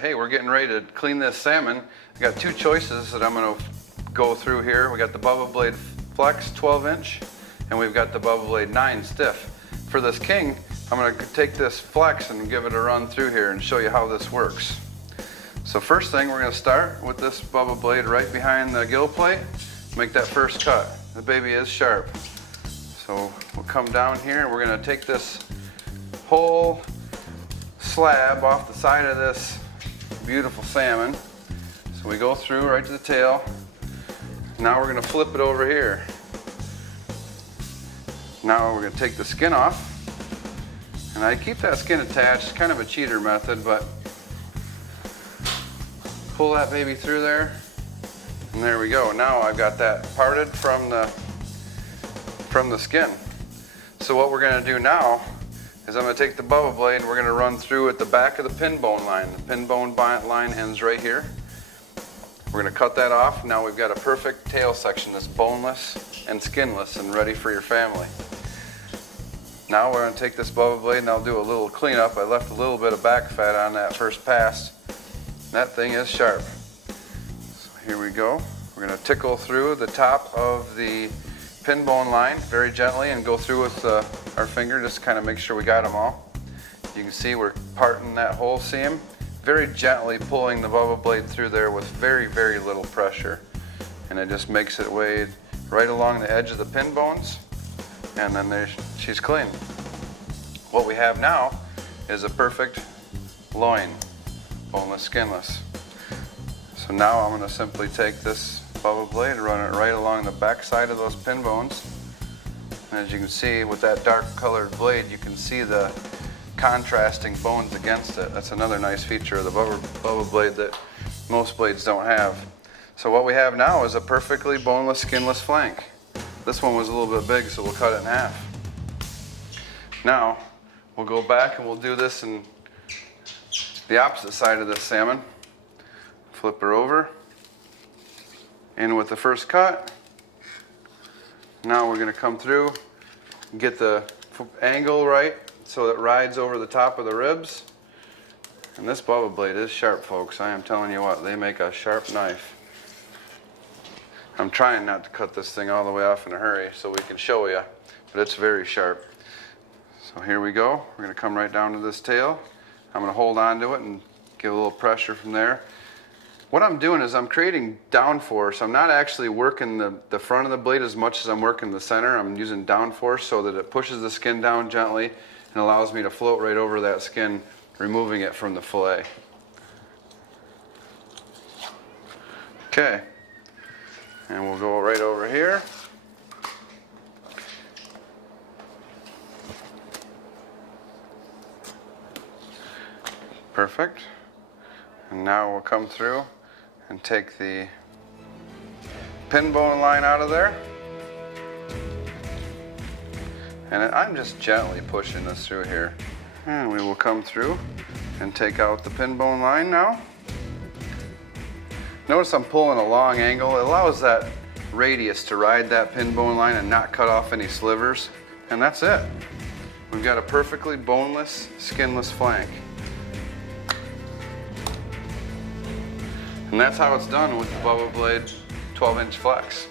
Hey, we're getting ready to clean this salmon. I got two choices that I'm going to go through here. We got the Bubba Blade Flex 12-inch and we've got the Bubba Blade 9 stiff. For this king, I'm going to take this Flex and give it a run through here and show you how this works. So first thing, we're going to start with this Bubba Blade right behind the gill plate. Make that first cut. The baby is sharp. So we'll come down here and we're going to take this whole slab off the side of this beautiful salmon. So we go through right to the tail. Now we're going to flip it over here. Now we're going to take the skin off. And I keep that skin attached, kind of a cheater method, but pull that baby through there. And there we go. Now I've got that parted from the skin. So what we're going to do now is I'm going to take the Bubba Blade and we're going to run through at the back of the pin bone line. The pin bone line ends right here. We're going to cut that off. Now we've got a perfect tail section that's boneless and skinless and ready for your family. Now we're going to take this Bubba Blade and I'll do a little cleanup. I left a little bit of back fat on that first pass. That thing is sharp. So here we go. We're going to tickle through the top of the pin bone line very gently and go through with our finger, just kind of make sure we got them all. You can see we're parting that whole seam, very gently pulling the Bubba Blade through there with very, very little pressure. And it just makes it wade right along the edge of the pin bones, and then she's clean. What we have now is a perfect loin, boneless, skinless. So now I'm going to simply take this Bubba Blade and run it right along the back side of those pin bones. And as you can see, with that dark colored blade, you can see the contrasting bones against it. That's another nice feature of the Bubba Blade that most blades don't have. So what we have now is a perfectly boneless, skinless flank. This one was a little bit big, so we'll cut it in half. Now, we'll go back and we'll do this in the opposite side of this salmon. Flip her over. In with the first cut. Now we're going to come through and get the angle right so it rides over the top of the ribs. And this Bubba Blade is sharp, folks. I am telling you what, they make a sharp knife. I'm trying not to cut this thing all the way off in a hurry so we can show you, but it's very sharp. So here we go. We're going to come right down to this tail. I'm going to hold on to it and give a little pressure from there. What I'm doing is I'm creating downforce. I'm not actually working the front of the blade as much as I'm working the center. I'm using downforce so that it pushes the skin down gently and allows me to float right over that skin, removing it from the fillet. Okay, and we'll go right over here. Perfect. And now we'll come through and take the pin bone line out of there. And I'm just gently pushing this through here. And we will come through and take out the pin bone line now. Notice I'm pulling a long angle. It allows that radius to ride that pin bone line and not cut off any slivers. And that's it. We've got a perfectly boneless, skinless flank. And that's how it's done with the Bubba Blade 12-inch Flex.